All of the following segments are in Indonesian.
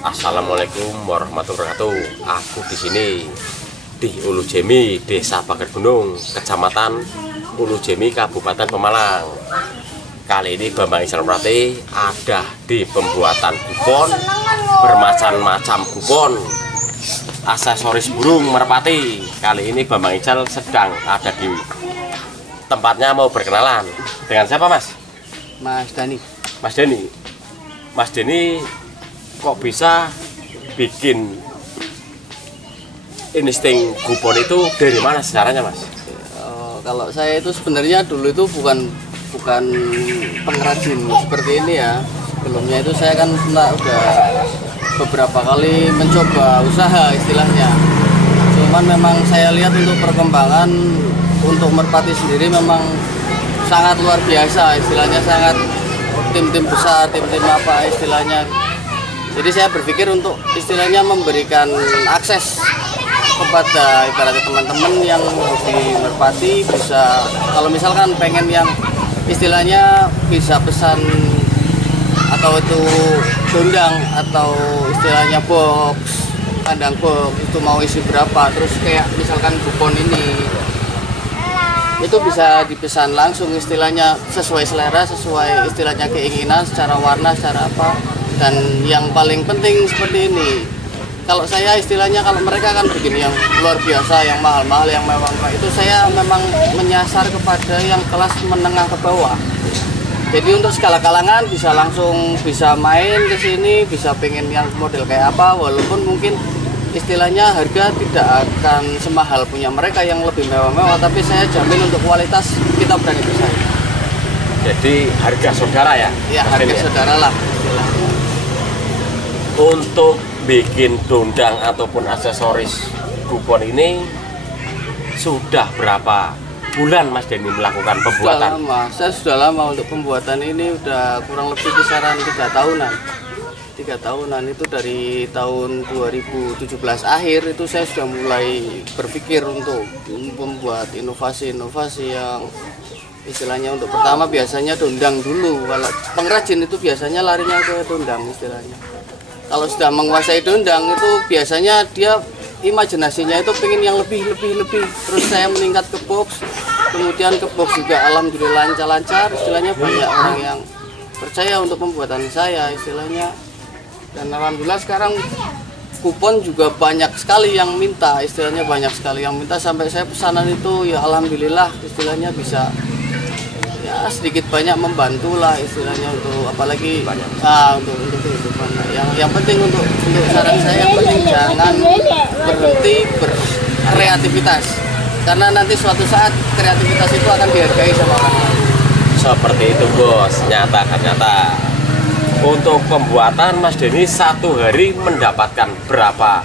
Assalamualaikum warahmatullahi wabarakatuh. Aku di sini di Ulu Jemi, Desa Pager Gunung, Kecamatan Ulu Jemi, Kabupaten Pemalang. Kali ini Bambang Ijal Merpati ada di pembuatan kupon, bermacam-macam kupon, aksesoris burung merpati. Kali ini Bambang Ijal sedang ada di tempatnya, mau berkenalan. Dengan siapa, Mas? Mas Dani. Mas Dani. Mas Dani kok bisa bikin insting kupon itu dari mana sejarahnya, Mas? Kalau saya itu sebenarnya dulu itu bukan pengrajin seperti ini ya. Sebelumnya itu saya kan udah beberapa kali mencoba usaha istilahnya. Cuman memang saya lihat untuk perkembangan untuk merpati sendiri memang sangat luar biasa istilahnya, sangat tim-tim besar, tim-tim apa istilahnya. Jadi saya berpikir untuk istilahnya memberikan akses kepada ibaratnya teman-teman yang hobi merpati, bisa kalau misalkan pengen yang istilahnya bisa pesan atau itu dondang atau istilahnya box, kandang box itu mau isi berapa, terus kayak misalkan kupon ini itu bisa dipesan langsung istilahnya sesuai selera, sesuai istilahnya keinginan secara warna, secara apa. Dan yang paling penting seperti ini, kalau saya istilahnya kalau mereka kan bikin yang luar biasa, yang mahal-mahal, yang mewah, itu saya memang menyasar kepada yang kelas menengah ke bawah. Jadi untuk segala kalangan bisa langsung bisa main ke sini, bisa pengen yang model kayak apa, walaupun mungkin istilahnya harga tidak akan semahal punya mereka yang lebih mewah-mewah, tapi saya jamin untuk kualitas kita berani bersaing. Jadi harga saudara ya? Ya, harga saudara lah istilahnya. Untuk bikin dondang ataupun aksesoris kupon ini sudah berapa bulan Mas Deni melakukan pembuatan? Saya sudah lama untuk pembuatan ini, udah kurang lebih kisaran 3 tahunan. 3 tahunan itu dari tahun 2017 akhir itu saya sudah mulai berpikir untuk membuat inovasi-inovasi yang istilahnya untuk pertama biasanya dondang dulu. Kalau pengrajin itu biasanya larinya ke dondang istilahnya. Kalau sudah menguasai dondang itu biasanya dia imajinasinya itu pengen yang lebih. Terus saya meningkat ke box, kemudian ke box juga alhamdulillah lancar istilahnya, banyak orang yang percaya untuk pembuatan saya istilahnya. Dan alhamdulillah sekarang kupon juga banyak sekali yang minta, istilahnya banyak sekali yang minta, sampai saya pesanan itu ya alhamdulillah istilahnya bisa ya sedikit banyak membantu lah istilahnya, untuk apalagi untuk kehidupan. Yang penting untuk saran saya, yang penting jangan berhenti berkreativitas, karena nanti suatu saat kreativitas itu akan dihargai sama orang lain. Seperti itu, Bos. Nyata. Untuk pembuatan Mas Deni satu hari mendapatkan berapa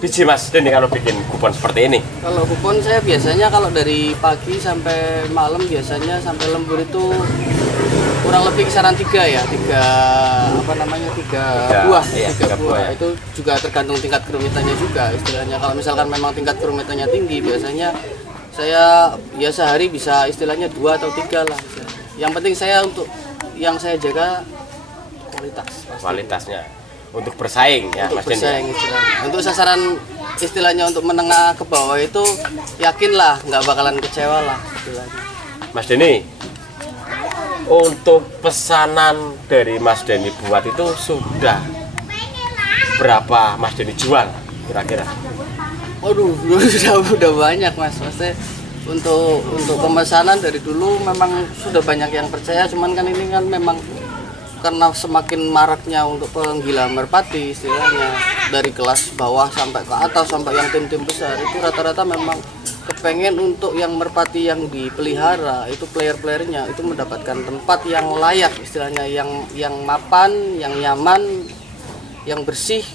biji, Mas Deni, kalau bikin kupon seperti ini? Kalau kupon saya biasanya kalau dari pagi sampai malam biasanya sampai lembur itu kurang lebih kisaran 3 buah. Itu juga tergantung tingkat kerumitannya juga istilahnya. Kalau misalkan memang tingkat kerumitannya tinggi, biasanya saya ya sehari bisa istilahnya 2 atau 3 lah. Yang penting saya untuk yang saya jaga kualitasnya untuk bersaing ya, untuk Mas Deni. Untuk sasaran istilahnya untuk menengah ke bawah itu yakinlah nggak bakalan kecewa lah istilahnya. Mas Deni, untuk pesanan dari Mas Deni buat itu sudah berapa Mas Deni jual kira-kira? Waduh, udah banyak, Mas. Maksudnya untuk pemesanan dari dulu memang sudah banyak yang percaya, cuman kan ini kan memang karena semakin maraknya untuk penggila merpati istilahnya, dari kelas bawah sampai ke atas sampai yang tim-tim besar itu rata-rata memang kepengen untuk yang merpati yang dipelihara itu player-playernya itu mendapatkan tempat yang layak istilahnya, yang mapan, yang nyaman, yang bersih.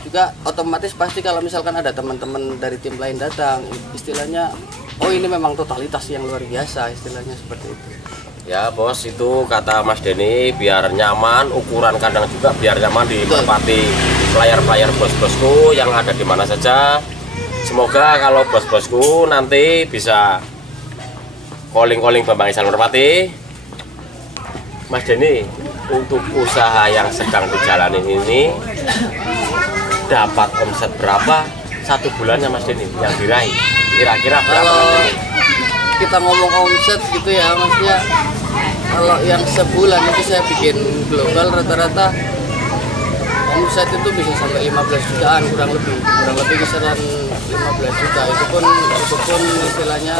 Juga otomatis pasti kalau misalkan ada teman-teman dari tim lain datang istilahnya, oh ini memang totalitas yang luar biasa istilahnya, seperti itu. Ya, Bos, itu kata Mas Deni, biar nyaman, ukuran kandang juga biar nyaman di merpati player-player bos-bosku yang ada di mana saja. Semoga kalau bos-bosku nanti bisa calling Bambang Ijal Merpati Mas Denny, untuk usaha yang sedang dijalani ini dapat omset berapa satu bulannya Mas Denny yang diraih? Kira-kira berapa Kalau Mas Denny? kita ngomong omset gitu ya, maksudnya kalau yang sebulan itu saya bikin global rata-rata omset itu bisa sampai 15 jutaan kurang lebih kisaran 15 juta. Itu pun istilahnya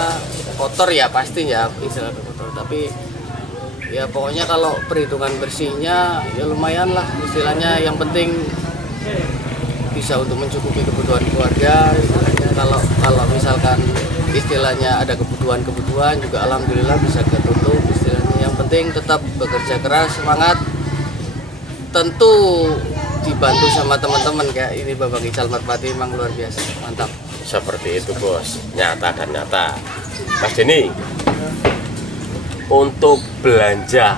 kotor ya, pasti ya istilah kotor, tapi ya pokoknya kalau perhitungan bersihnya ya lumayan lah istilahnya. Yang penting bisa untuk mencukupi kebutuhan keluarga istilahnya. Kalau misalkan istilahnya ada kebutuhan juga alhamdulillah bisa ketutup istilahnya. Yang penting tetap bekerja keras, semangat, tentu dibantu sama teman-teman kayak ini Babang Ical Merpati, memang luar biasa, mantap. Seperti itu bos, nyata dan nyata. Mas Denny, untuk belanja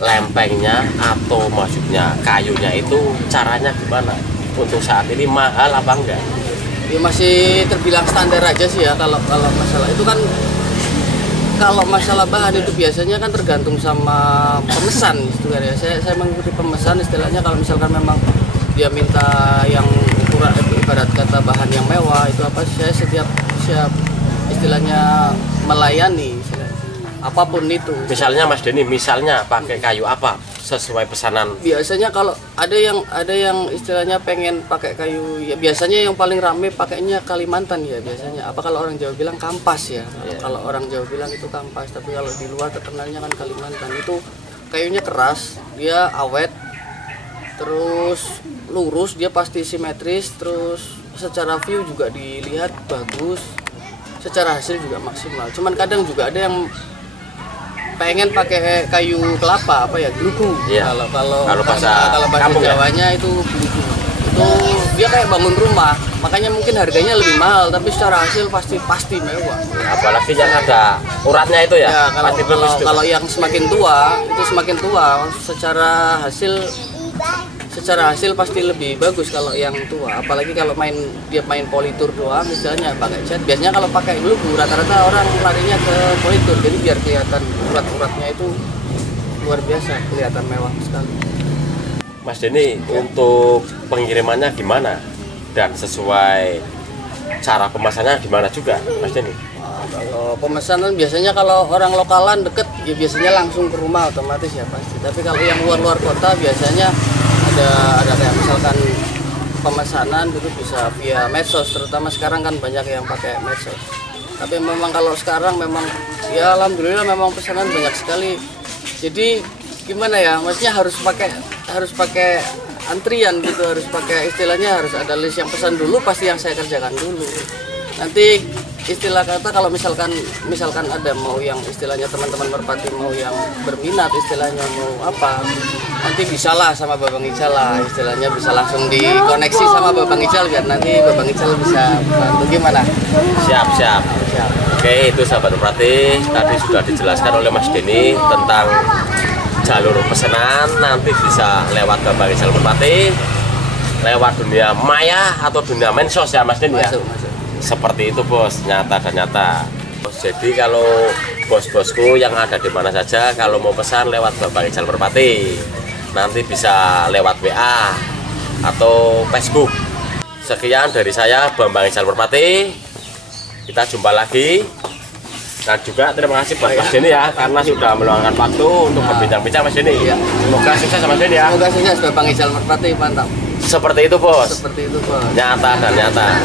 lempengnya atau maksudnya kayunya itu caranya gimana? Untuk saat ini mahal apa enggak? Ya masih terbilang standar aja sih ya. Kalau masalah itu kan, kalau masalah bahan itu biasanya kan tergantung sama pemesan gitu kan ya. Saya mengikuti pemesan istilahnya. Kalau misalkan memang dia minta yang ukuran ibarat kata bahan yang mewah, itu apa, saya siap istilahnya melayani istilahnya. Apapun itu. Misalnya Mas Denny, misalnya pakai kayu apa sesuai pesanan? Biasanya kalau ada yang istilahnya pengen pakai kayu, ya biasanya yang paling rame pakainya Kalimantan ya biasanya. Apa kalau orang Jawa bilang kampas ya. Kalau orang Jawa bilang itu kampas, tapi kalau di luar terkenalnya kan Kalimantan. Itu kayunya keras, dia awet, terus lurus, dia pasti simetris, terus secara view juga dilihat bagus, secara hasil juga maksimal. Cuman kadang juga ada yang pengen pakai kayu kelapa, apa ya, glugu. Iya. Kalau bahasa ya? Jawanya itu glugu. Itu dia kayak bangun rumah, makanya mungkin harganya lebih mahal, tapi secara hasil pasti mewah. Apalagi yang ada uratnya itu ya, Ya, pasti bagus tuh. kalau yang semakin tua, secara hasil pasti lebih bagus kalau yang tua. Apalagi kalau dia main politur doang, misalnya pakai cat. Biasanya kalau pakai glugu rata-rata orang larinya ke politur, jadi biar kelihatan urat-uratnya itu luar biasa, kelihatan mewah sekali. Mas Denny, untuk pengirimannya gimana? Dan sesuai cara pemesannya gimana juga Mas Denny? Kalau pemesanan biasanya kalau orang lokalan deket ya biasanya langsung ke rumah otomatis ya pasti. Tapi kalau yang luar kota biasanya ada kayak misalkan pemesanan dulu bisa via medsos, terutama sekarang kan banyak yang pakai medsos. Tapi memang kalau sekarang memang ya alhamdulillah memang pesanan banyak sekali. Jadi gimana ya, maksudnya harus pakai antrian gitu, harus pakai istilahnya harus ada list yang pesan dulu, pasti yang saya kerjakan dulu. Nanti istilah kata kalau misalkan ada mau yang istilahnya teman-teman Merpati mau yang berminat istilahnya mau apa, nanti bisalah sama Babang Ical lah istilahnya, bisa langsung dikoneksi sama Babang Ical biar nanti Babang Ical bisa bantu. Gimana? Siap. Oke, itu sahabat Merpati, tadi sudah dijelaskan oleh Mas Denny tentang jalur pesanan. Nanti bisa lewat Babang Ical Merpati, lewat dunia maya atau dunia mensos ya Mas Denny ya. Masuk. Seperti itu bos, nyata dan nyata. Jadi kalau bos-bosku yang ada di mana saja, kalau mau pesan lewat Babang Ical Merpati, nanti bisa lewat WA atau Facebook. Sekian dari saya, Bambang Ical Merpati. Kita jumpa lagi. Dan juga terima kasih buat Mas Denny ya, karena sudah meluangkan waktu untuk berbincang-bincang Mas Denny. Iya. Semoga sukses Mas Denny ya. Semoga sukses Babang Ical Merpati, mantap. Seperti itu bos. Seperti itu bos. Nyata dan nyata.